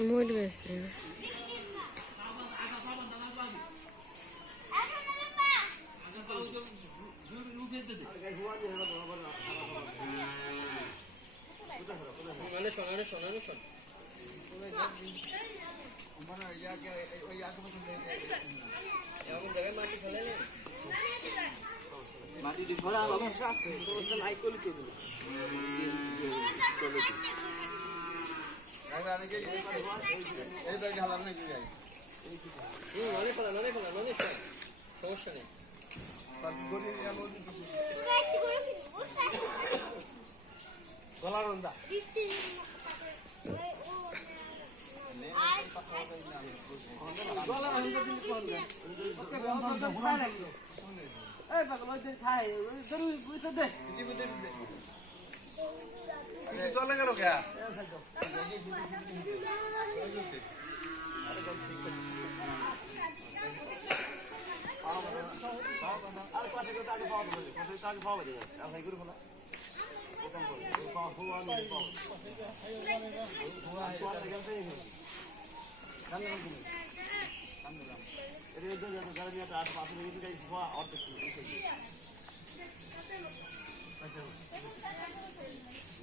Muito bem. মাটি দি ভরা সমস্যা আছে সমস্যা নাই কলি কে দিল এই ব্যাগ হালাম নাকি যাই সমস্যা নেই গলা রন্দা গলা রন্দা দিন কোন এই পাগল ওই খায় জরুরি বুঝতে দে চলে গেল কে আর পাশে কত আগে পাওয়া যাবে পাশে তো আগে পাওয়া যাবে আর ভাই করব না ওটা বল পাওয়া পাওয়া নেই পাওয়া পাওয়া গেছে কানে না এর জন্য যত গাড়ি আছে আর পাশে নিয়ে যাই পাওয়া আর তো আচ্ছা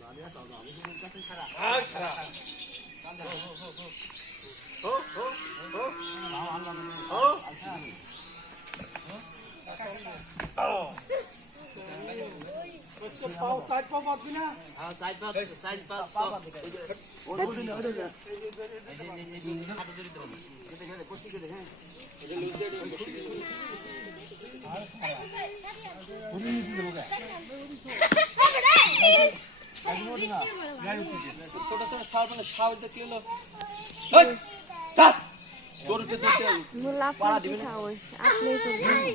নালিয়া তো আমি তো কাছে খারা খারা ও ও ও ও उसको पाव साइड पाव बात भी ना हां साइड पाव और बोल नहीं अरे ये हाथ दे दो ये देखो कुर्सी के देखें ये लूज दे पूरी नहीं हो गया छोटा छोटा साल में साल तक किलो हट ता गोर के देते मुला पारा दिबे ना আপনি করবেন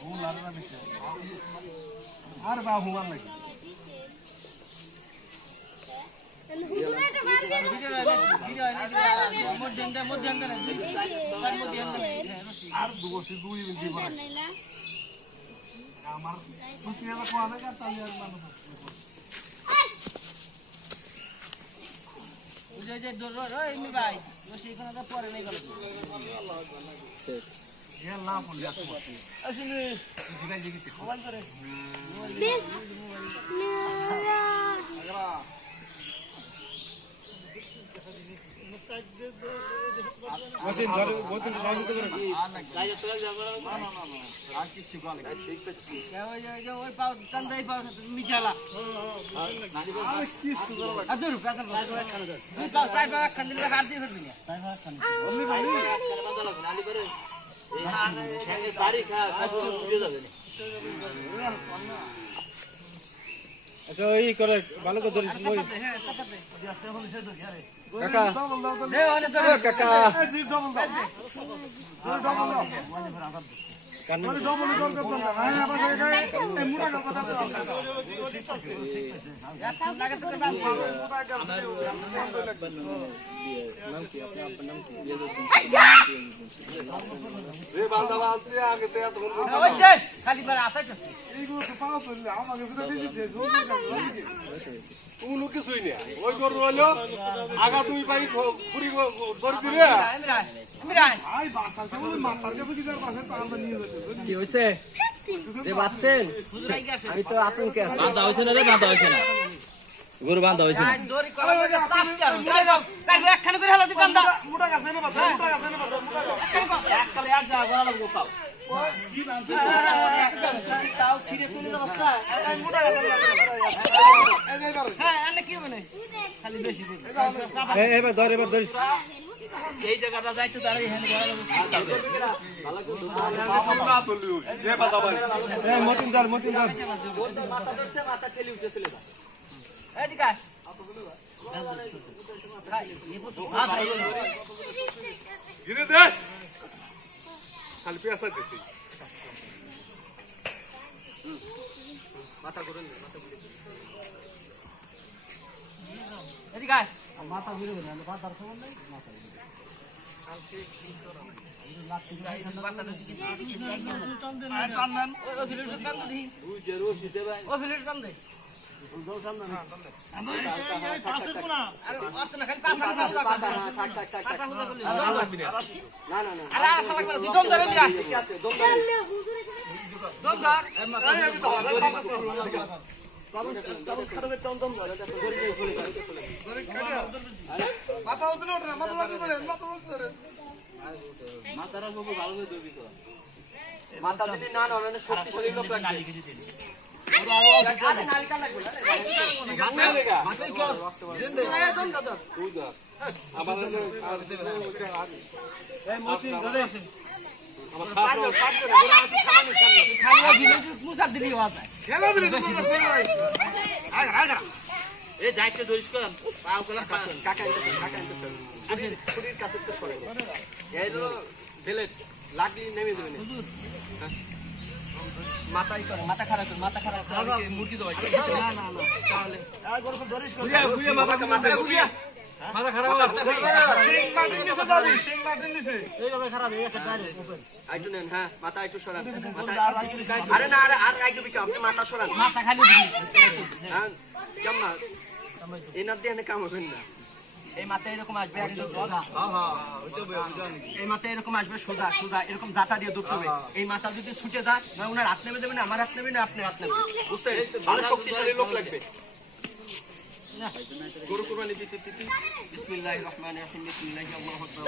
ও লাগনা মিছে আর বা হুমান নাকি আর দুগোটি দুই দিব না আমার কুচিয়া না কোয়া না তাহলে আর মানুষ যে যে দর ওই মি ভাই ওসি কোন তো পরে নাই গেল ये ना बोल जा तू আসলে दिखाई देगी ते মোবাইল করে মতিন ধরে মতিন সহযোগিতা করে যাই তো যাব না না আর কিছু বলে ঠিক আছে যে ওই পাও চান্দাই পাও মিশালা আর কি সুন্দর লাগে আদর কাকা দুই পাও চার পাও খান দিলে হাত দিয়ে ফেলবি না চার পাও খান অমনি ভাই বাদালো নালি করে এই সঙ্গে বাড়ি খা কাচ্চু দিয়ে যাবে না আচ্ছা ওই করে ভালো করে ধরিস ওই কাকা দে ওনে তো কাকা ডবল দাও ডবল দাও কান মানে ডবল ডবল করতে না হ্যাঁ আবার সবাই খায় এই মুড়া কথা বলতে এখন লাগে তো বাদ नाम की अपना नाम की ये दो रे बांधा बांधते आगे ते तो ওই যে খালি বার আতাইতেছে এইগুলো তো পাওয়া তো আমাকে তো দিতে ও লোকে সই না ওই গর হলো আগা তুই পাই পুরি ধরে দিলে ইমরান আই বাসা কে বলে মাথার কে বুঝি যার পাশে পাল নিয়ে যেতে কি হইছে যে বাচ্চেন হুজুর আই গেছে আমি তো আতঙ্কে আছি বাঁধা হইছে না রে বাঁধা হইছে না গরু বাঁধা হইছে না দড়ি কলা চাপ কেন তাই দাও তাই একখান করে হলো দোকানটা মোটা গাছে না বাবা মোটা গাছে না বাবা মোটা গাছে এক কালে এক যা গলা লাগো পাও কি বানছে তাও ছিড়ে চলে যাবো স্যার এই মোটা গাছে এই যাই পারে হ্যাঁ আনে কি মানে খালি বেশি দিন এবার ধর এবার ধরিস এই জায়গাটা যাইতো তার এখানে গলা লাগো বাবা তুলিও যে বাবা ভাই এই মতিন ধর মাথা ধরছে মাথা ঠেলি উঠে চলে যা এদিকে গিরে দে খালি পেঁচা দিছি মাথা ঘুরে নে, মাথা ঘুরে। এদিকে আয়। মাথা ঘুরে না মাথার খবর নাই মাথা টান দেন ও ফিলিপের কান দে। ও ফিলিপের কান দে। পাশে কোনা আরে অত না খালি পাছা পাছা পাতা, হ্যাঁ, থাক, থাক, থাক, থাক। পাছা করলি। না, না, না। আরে আর শালা করে দম ধরে দিয়া। ঠিক আছে, দম ধরে। দম ধর। মাথা উঠে ওঠে না মাথা লাগতে ধরেন মাথা লাগতে ধরেন মাথাটা খুব ভালো করে ধরবি তো। মাথা যদি না না মানে শক্তিশালী লোক লাগবে। আরে নালিকা লাগবে না। মাথায় কর। জিন্দা দম ধর। এই মতি ধরে পাঁচজন, পাঁচজন, ওরা আছে সামনে, সামনে। খালি ও ফিলিপের মুসার দিলি ওয়া যায়। খেলা দিলে তো তোমরা সেই ভাই আয় আয় এ যাইতে ধরিস কর পাও কলা পা কাকা ইন্টারভিউ, কাকা ইন্টারভিউ। ছুরির কাছে তো সরে। এই হলো বেলেট, লাগলি নেমে যাবে না। হ্যাঁ। মাথায় কর, মাথা খারাপ কর, মাথা খারাপ কর। মুরগি দাও। না, না, না। তাহলে আয় করো ধরিস কর ঘুরিয়ে মাথা ঘুরিয়ে। মাথা খারাপ সিং মাটির নিচে যাবি সিং মাটির নিচে এইভাবে খারাপ এই একটা ডাইরেক্ট ওপেন আইটু নেন, হ্যাঁ, মাথা আইটু সরান। আরে না, আরে আইটু বিকা, আপনি মাথা সরান। মাথা খালি দিলি। হ্যাঁ, কেমন না? এনার দিয়ে কাম হবেন না। এই মাথা এরকম আসবে একদম। এই মাথা এরকম আসবে সোজা সোজা, এরকম জাতা দিয়ে ধরতে হবে। এই মাথা যদি ছুটে যায় না, ওনার হাত নেবে দেবে না, আমার হাত নেবে না, আপনি হাত নেবেন, বুঝছেন? ভালো শক্তিশালী লোক লাগবে। গরু কুরবানি দিতে বিসমিল্লাহির রহমানির রহিম, বিসমিল্লাহি আল্লাহু আকবার।